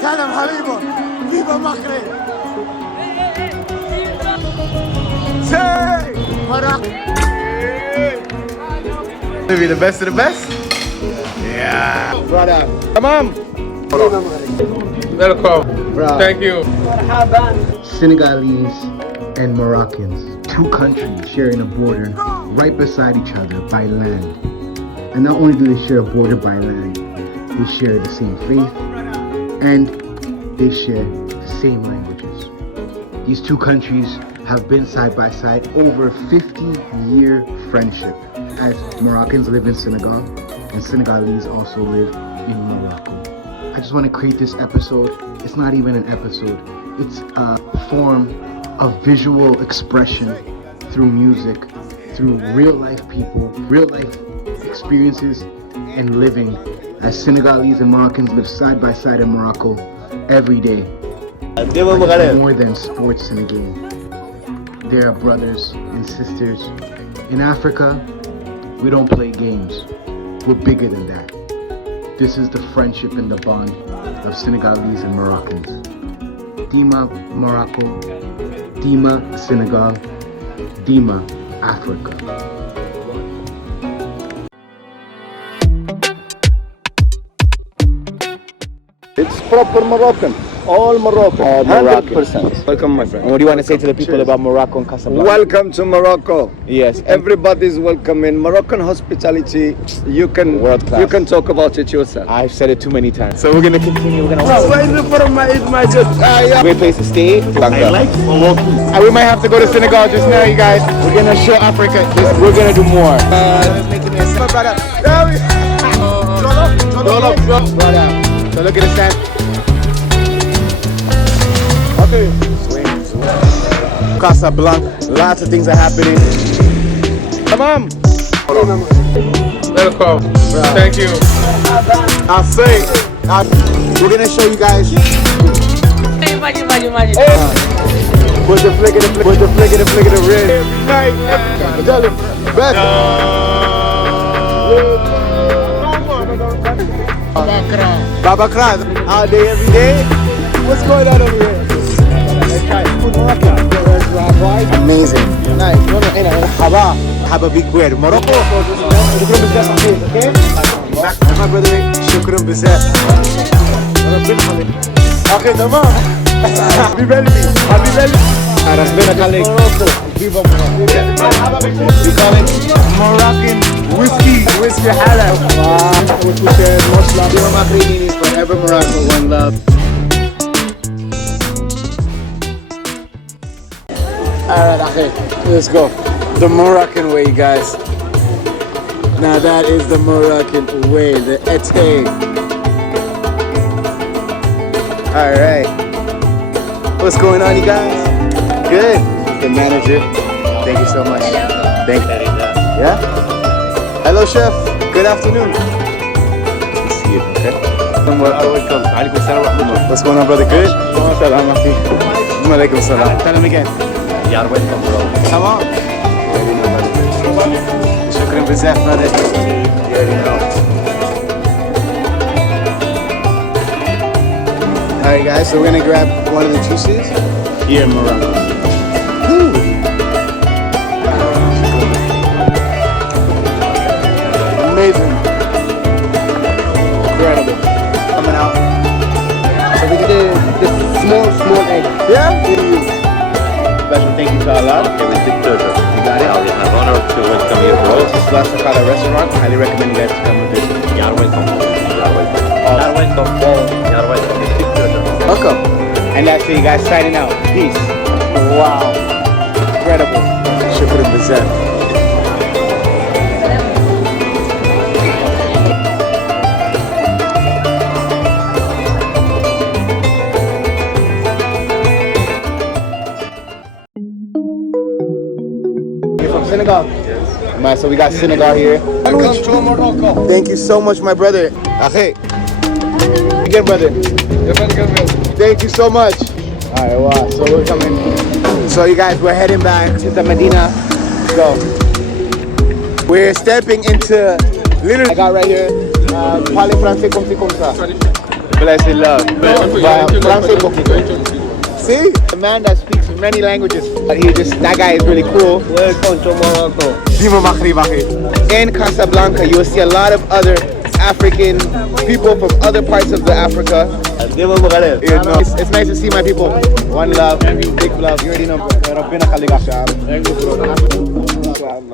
كلام حبيبه فيفا مخري سي Morocco. Maybe the best of the best? Yeah. Brother. Come on. Welcome. Bro. Thank you. Senegalese and Moroccans, two countries sharing a border right beside each other by land. And not only do they share a border by land, they share the same faith and they share the same languages. These two countries have been side by side over a 50-year friendship, as Moroccans live in Senegal and Senegalese also live in Morocco. I just want to create this episode. It's not even an episode. It's a form of visual expression through music, through real life people, real life experiences, and living as Senegalese and Moroccans live side by side in Morocco every day. More than sports in a game. They are brothers and sisters. In Africa, we don't play games. We're bigger than that. This is the friendship and the bond of Senegalese and Moroccans. Dima Morocco, Dima Senegal, Dima Africa. It's proper Moroccan. All Moroccan. All Moroccan. 100%. Welcome, my friend. And what do you want to say to the people about Morocco and Casablanca? Welcome to Morocco. Yes. Everybody's welcome in Moroccan hospitality. You can World class. You can talk about it yourself. I've said it too many times. So we're going to continue. We're going yeah. Great place to stay. I like Morocco. And we might have to go to Senegal just now, you guys. We're going to show Africa. We're going to do more. Brother. So look at the stand. Okay. Casablanca. Lots of things are happening. Come on. Welcome. Thank you. I'll say. We're going to show you guys. Put the flick of the red. Night. Tell him. Best. Babakra. All day, every day. What's going on over here? Amazing. Nice. Have a big bread. Morocco. Okay? My brother, shukran bizarre. Okay, tamam. Habibi. Rasbena Khalek. Viva Morocco. We call it Moroccan whiskey halal. Which we share most love. Viva Maghreb is forever Morocco, one love. Alright, okay, let's go. The Moroccan way, guys. Now that is the Moroccan way, the ete. Alright. What's going on, you guys? Good. The manager. Thank you so much. Thank you. Yeah? Hello, chef. Good afternoon. Good to see you, okay? Welcome. What's going on, brother? Good? Walaikum salam. Tell him again. You're welcome, bro. Come on. Shukran bizarre, brother. You already know. Alright, guys, so we're gonna grab one of the juices here in Morocco. Woo. Amazing. Incredible. Coming out. So we did this small egg. Yeah? Special thank you to Allah. Okay, with big pleasure. You got it? I'll be an honor to welcome you, bro. This is Casablanca restaurant. Highly recommend you guys to come and visit. You're welcome. You're welcome. You're welcome. You're welcome. With big pleasure. Welcome. And that's it, you guys signing out. Peace. Wow. Incredible. Shukran bizarre. Senegal? Yes. Man, so we got Senegal here. Welcome to Morocco. Thank you so much, my brother. Okay. Again, brother. Thank you so much. Alright, wow. So we're coming. So you guys, we're heading back to the Medina. So we're stepping into little. I got right here. Parle français comme ça. Blessed love. Français poquito. See? A man that speaks many languages. But that guy is really cool. Welcome to Morocco. In Casablanca, you will see a lot of other African people from other parts of the Africa. You know, it's nice to see my people. One love, big love. You already know.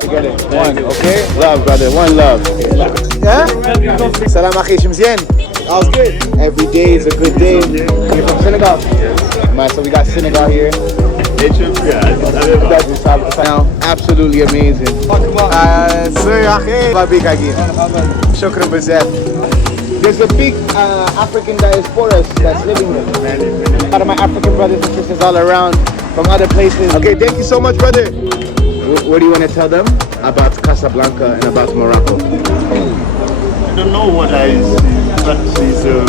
Get it. One, okay? Love, brother. One love. Yeah? Salam akhi, Shimzien. All's good. Every day is a good day. You're from Senegal? Man, so we got Senegal here. Now, absolutely amazing. Shukran Bazet. There's a big African diaspora that's living here. A lot of my African brothers and sisters all around from other places. Okay, thank you so much, brother. What do you want to tell them about Casablanca and about Morocco? I don't know what I see, but it's a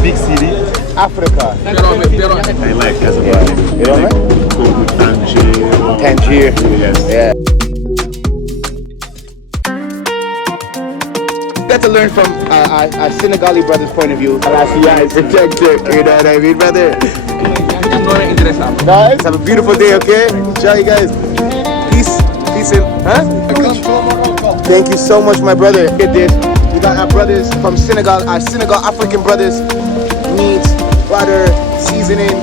big city. Africa. I like Casablanca. You know what? Tangier. Yes. Yeah. Got to learn from our Senegalese brother's point of view. Protector, you know what I mean, brother? Guys, have a beautiful day, okay? Ciao, you guys. Peace in, huh? Thank you so much, my brother. Get this. We got our brothers from Senegal, our Senegal African brothers. Meat, butter, seasoning.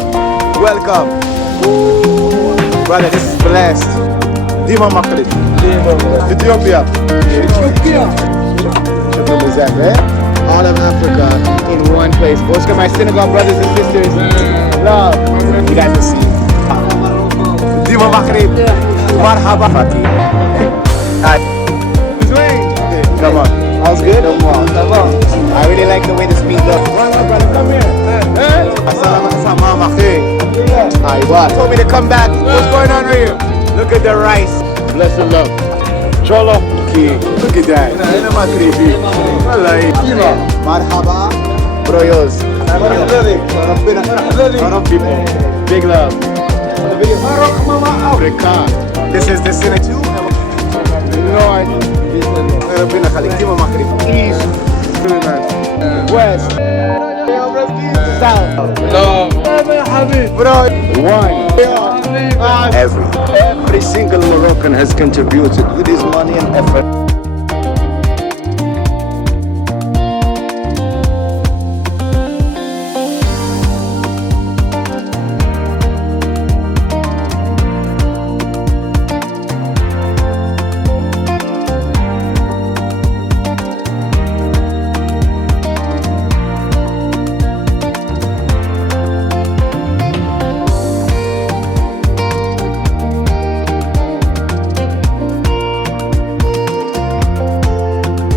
Welcome. Brother, this is blessed. Dima Makrid. Ethiopia. All of Africa in one place. Most of my Senegal brothers and sisters. Love. You guys will see. Dima Makrid. Marhaba Fati. Come on. All's good? I really like the way this meat looks. Come here. Told me to come back. What's going on right here? Look at the rice. Bless the love. Cholo. Look at that. Marhaba. Broyos. Big love. Africa. This is the Senegal. North. East. West. South. Bro. One. Every single Moroccan has contributed with his money and effort.